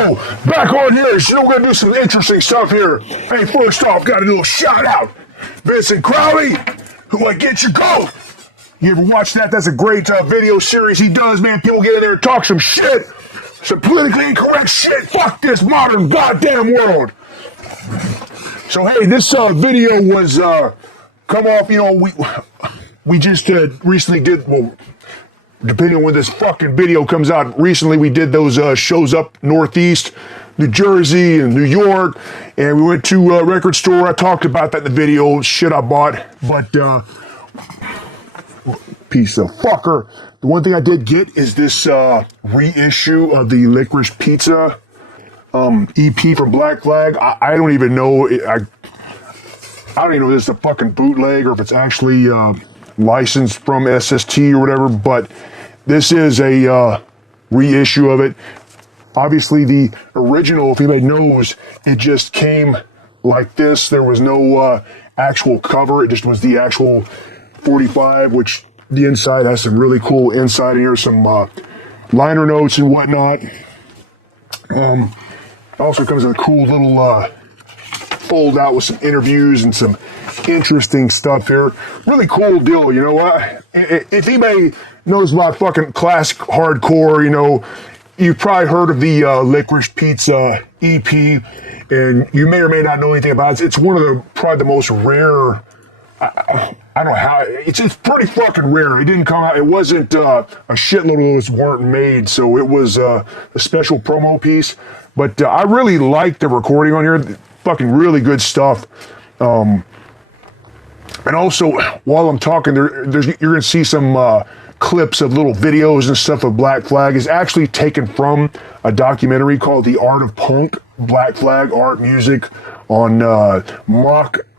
So, back on here, we're going to do some interesting stuff here. Hey, first off, got a little shout out. Vincent Crowley, Who I Get Your Goat. You ever watch that? That's a great video series he does, man. People get in there and talk some shit. Some politically incorrect shit. Fuck this modern goddamn world. So, hey, this video was come off, we just recently did, well, depending on when this fucking video comes out, recently we did those shows up northeast, New Jersey and New York, and we went to a record store. I talked about that in the video, shit I bought, but piece of fucker. The one thing I did get is this reissue of the Licorice Pizza EP from Black Flag. I don't even know, I don't even know if this is a fucking bootleg or if it's actually licensed from SST or whatever, but this is a reissue of it. Obviously, the original, if anybody knows, it just came like this. There was no actual cover. It just was the actual 45, which the inside has some really cool inside in here, some liner notes and whatnot. Also comes in a cool little fold out with some interviews and some interesting stuff here. Really cool deal, you know what? If anybody knows about fucking classic hardcore, you've probably heard of the Licorice Pizza EP, and you may or may not know anything about it. It's one of the, probably the most rare, I don't know how, it's pretty fucking rare. It didn't come out, it wasn't a shitload of those weren't made, so it was a special promo piece. But I really like the recording on here. Fucking really good stuff. And also, while I'm talking, you're going to see some clips of little videos and stuff of Black Flag. Is actually taken from a documentary called The Art of Punk, Black Flag Art Music on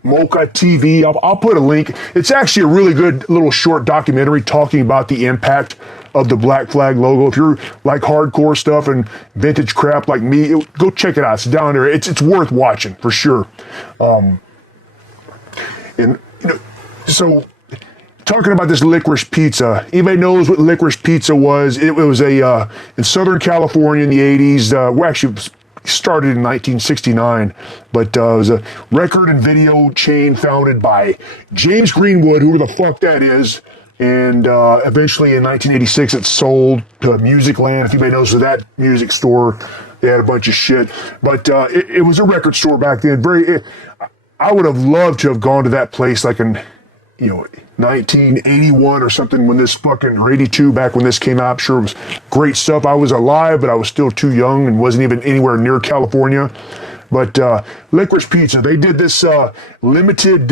MOCAtv. I'll put a link. It's actually a really good little short documentary talking about the impact of the Black Flag logo. If you're like hardcore stuff and vintage crap like me, go check it out. It's down there. It's worth watching for sure. So talking about this Licorice Pizza, anybody knows what Licorice Pizza was? It was a in Southern California in the 80s. We actually started in 1969, but it was a record and video chain founded by James Greenwood, whoever the fuck that is. And eventually in 1986, it sold to Musicland. If anybody knows that music store, they had a bunch of shit. But it was a record store back then. I would have loved to have gone to that place like in, 1981 or something when this fucking, or 82, back when this came out. I'm sure it was great stuff. I was alive, but I was still too young and wasn't even anywhere near California. But Licorice Pizza, they did this limited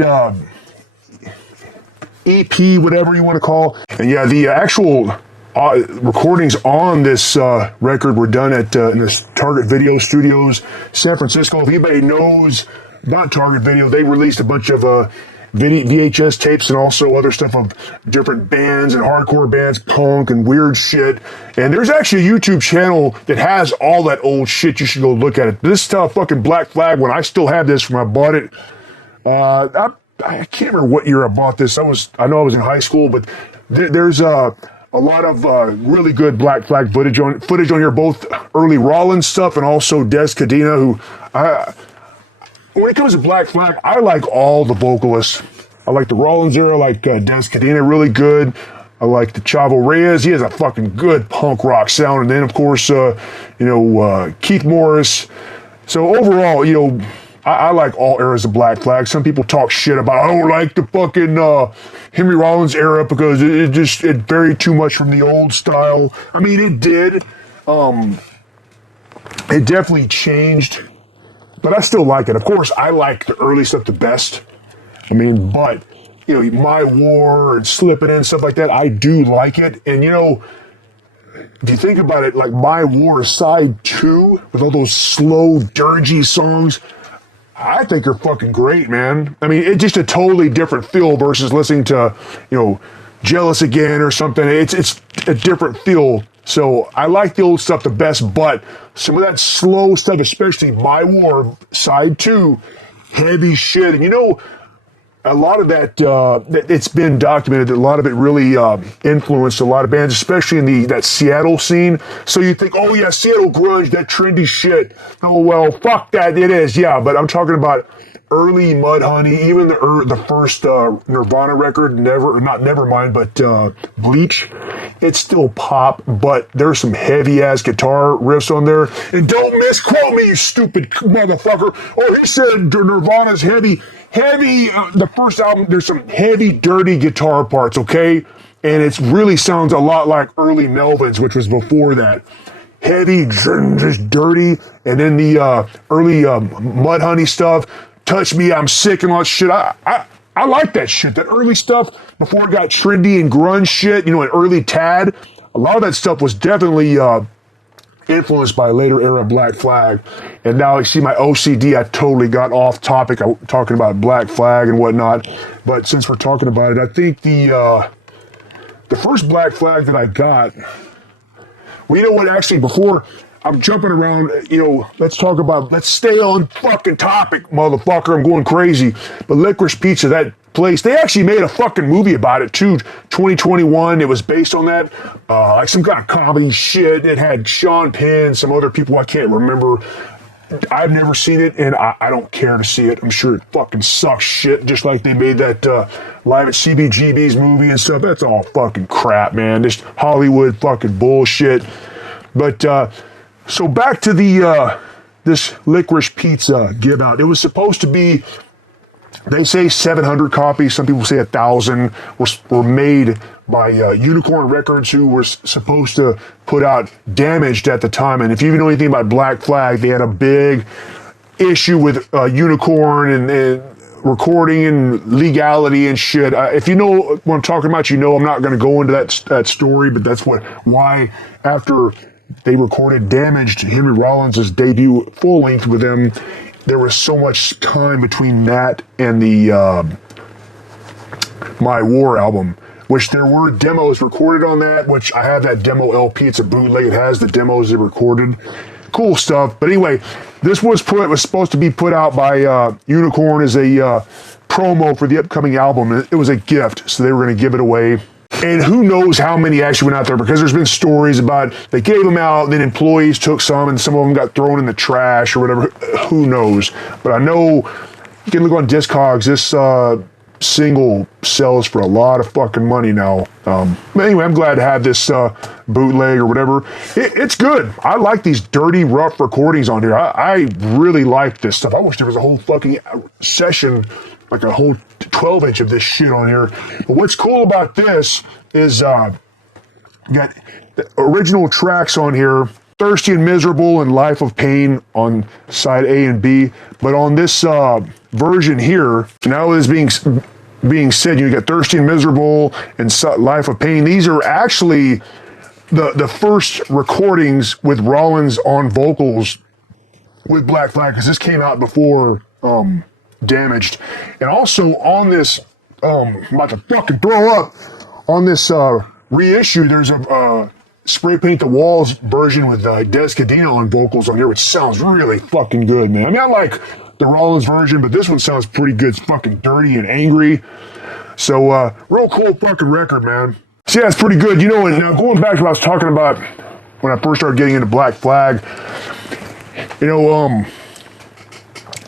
EP, whatever you want to call. And yeah, the actual recordings on this record were done at in this Target Video Studios, San Francisco. If anybody knows about Target Video, they released a bunch of VHS tapes and also other stuff of different bands and hardcore bands, punk and weird shit. And there's actually a YouTube channel that has all that old shit. You should go look at it. This fucking Black Flag one, I still have this when I bought it. I can't remember what year I bought this. I know I was in high school, but there's a lot of really good Black Flag footage on here, both early Rollins stuff and also Des Cadena, who when it comes to Black Flag, I like all the vocalists. I like the Rollins era, I like Des Cadena, really good. I like the Chavo Reyes. He has a fucking good punk rock sound. And then, of course, Keith Morris. So overall, I like all eras of Black Flag. Some people talk shit about, I don't like the fucking Henry Rollins era because it varied too much from the old style. I mean, it did. It definitely changed, but I still like it. Of course, I like the early stuff the best. I mean, but, My War and Slippin' and stuff like that, I do like it. And, if you think about it, like My War Side 2, with all those slow, dirgy songs, I think are fucking great, man. I mean, it's just a totally different feel versus listening to, Jealous Again or something. It's a different feel. So I like the old stuff the best, but some of that slow stuff, especially My War Side 2, heavy shit. And a lot of that, it's been documented that a lot of it really influenced a lot of bands, especially in that Seattle scene. So you think, oh yeah, Seattle grunge, that trendy shit. Oh well, fuck that, it is, yeah. But I'm talking about early Mudhoney, even the first Nirvana record, Nevermind, but Bleach. It's still pop, but there's some heavy ass guitar riffs on there. And don't misquote me, you stupid motherfucker. Oh, he said Nirvana's heavy. The first album, there's some heavy, dirty guitar parts, okay? And it really sounds a lot like early Melvins, which was before that. Heavy, just dirty. And then the early Mudhoney stuff, Touch Me, I'm Sick, and all that shit. I like that shit. That early stuff, before it got trendy and grunge shit, you know, an early Tad, a lot of that stuff was definitely influenced by later era Black Flag. And now you see my OCD, I totally got off topic. I'm talking about Black Flag and whatnot. But since we're talking about it, I think the first Black Flag that I got, well, you know what, actually, before I'm jumping around, you know, let's stay on fucking topic, motherfucker. I'm going crazy. But Licorice Pizza, that place, they actually made a fucking movie about it too. 2021, it was based on that. Like some kind of comedy shit. It had Sean Penn, some other people I can't remember. I've never seen it, and I don't care to see it. I'm sure it fucking sucks shit, just like they made that Live at CBGB's movie and stuff. That's all fucking crap, man. Just Hollywood fucking bullshit. But, so back to this Licorice Pizza give out. It was supposed to be, they say 700 copies. Some people say 1,000 were made by Unicorn Records, who were supposed to put out Damaged at the time. And if you even know anything about Black Flag, they had a big issue with Unicorn and recording and legality and shit. If you know what I'm talking about, you know I'm not going to go into that story, but that's why after they recorded Damaged, Henry Rollins' debut full length with them, there was so much time between that and the My War album, which there were demos recorded on that, which I have that demo LP. It's a bootleg. It has the demos they recorded. Cool stuff. But anyway, this was supposed to be put out by Unicorn as a promo for the upcoming album. It was a gift, so they were going to give it away. And who knows how many actually went out there, because there's been stories about they gave them out, and then employees took some, and some of them got thrown in the trash or whatever. Who knows? But I know you can look on Discogs. This single sells for a lot of fucking money now. But anyway, I'm glad to have this bootleg or whatever. It's good. I like these dirty, rough recordings on here. I really like this stuff. I wish there was a whole fucking session, like a whole 12-inch of this shit on here. But what's cool about this is you got the original tracks on here, Thirsty and Miserable and Life of Pain on side A and B. But on this version here, now is being said, you got Thirsty and Miserable and Life of Pain. These are actually the first recordings with Rollins on vocals with Black Flag, because this came out before Damaged. And also on this, I'm about to fucking throw up, on this reissue, there's a Spray Paint the Walls version with Des Cadena on vocals on here, which sounds really fucking good, man. I mean, I like the Rollins version, but this one sounds pretty good. It's fucking dirty and angry. So, real cool fucking record, man. So yeah, it's pretty good. You know, and now going back to what I was talking about when I first started getting into Black Flag, you know,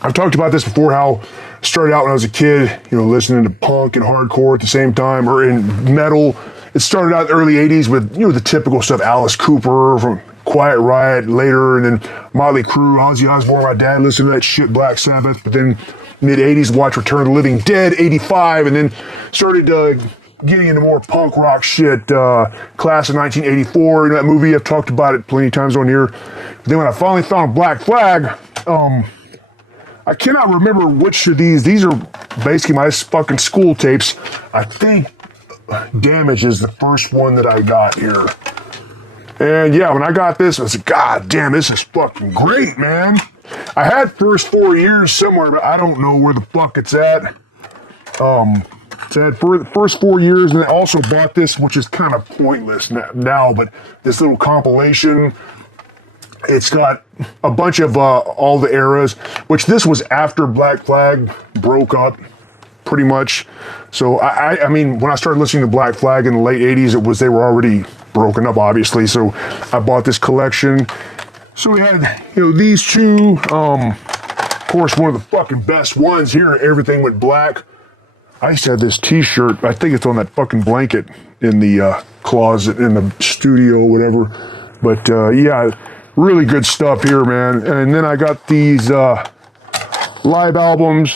I've talked about this before, how I started out when I was a kid, you know, listening to punk and hardcore at the same time, or in metal. It started out in the early 80s with, you know, the typical stuff, Alice Cooper from Quiet Riot later, and then Motley Crue, Ozzy Osbourne. My dad listened to that shit, Black Sabbath. But then mid-80s, watch Return of the Living Dead, 85, and then started getting into more punk rock shit, Class of 1984, you know, that movie. I've talked about it plenty of times on here. But then when I finally found Black Flag, I cannot remember which of these are basically my fucking school tapes. I think Damage is the first one that I got here. And yeah, when I got this, I was like, God damn, this is fucking great, man. I had First 4 Years somewhere, but I don't know where the fuck it's at. It's at for the First 4 Years, and I also bought this, which is kind of pointless now, but this little compilation. It's got a bunch of all the eras, which this was after Black Flag broke up pretty much. So I mean, when I started listening to Black Flag in the late 80s, they were already broken up, obviously. So I bought this collection. So we had, these two, of course, one of the fucking best ones here, Everything Went Black. I used to have this t-shirt, I think it's on that fucking blanket in the closet in the studio, whatever. But yeah, really good stuff here, man. And then I got these live albums.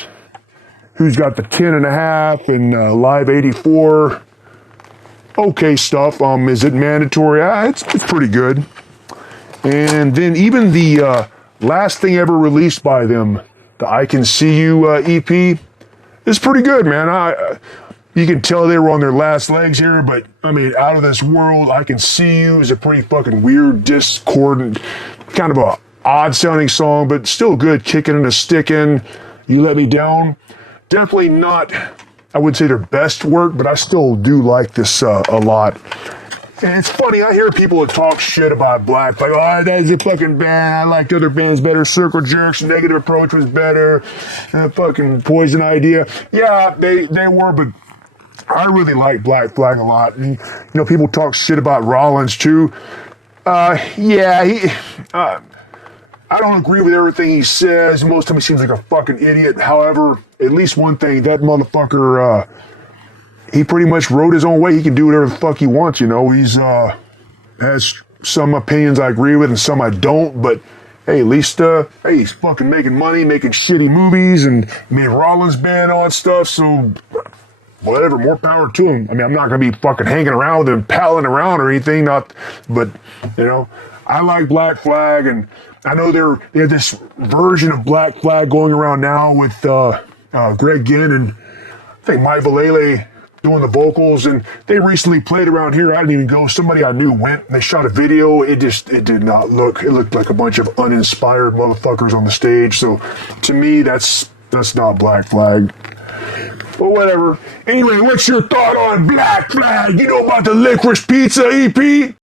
Who's got the 10.5 and Live 84? Okay stuff. Is it mandatory? It's pretty good. And then even the last thing ever released by them, the I Can See You EP, is pretty good, man. You can tell they were on their last legs here, but I mean, Out of This World, I Can See You is a pretty fucking weird, discordant, kind of a odd sounding song, but still good, kicking and a sticking. You Let Me Down, definitely not, I would say, their best work, but I still do like this a lot. And it's funny, I hear people that talk shit about Black Flag. Oh, that's a fucking band. I liked other bands better. Circle Jerks, Negative Approach was better. Fucking Poison Idea. Yeah, they were, but I really like Black Flag a lot. And, people talk shit about Rollins too. Yeah, I don't agree with everything he says. Most of the time he seems like a fucking idiot. However, at least one thing, that motherfucker, he pretty much wrote his own way. He can do whatever the fuck he wants, He's, has some opinions I agree with and some I don't, but hey, at least, he's fucking making money, making shitty movies, and made Rollins band, all that stuff, so whatever, more power to him. I mean, I'm not gonna be fucking hanging around with him, palling around or anything, but, I like Black Flag, and I know they have this version of Black Flag going around now with Greg Ginn and I think Mike Vallely doing the vocals, and they recently played around here. I didn't even go. Somebody I knew went and they shot a video. It did not look. It looked like a bunch of uninspired motherfuckers on the stage. So to me, that's not Black Flag. But whatever. Anyway, what's your thought on Black Flag? You know about the Licorice Pizza EP?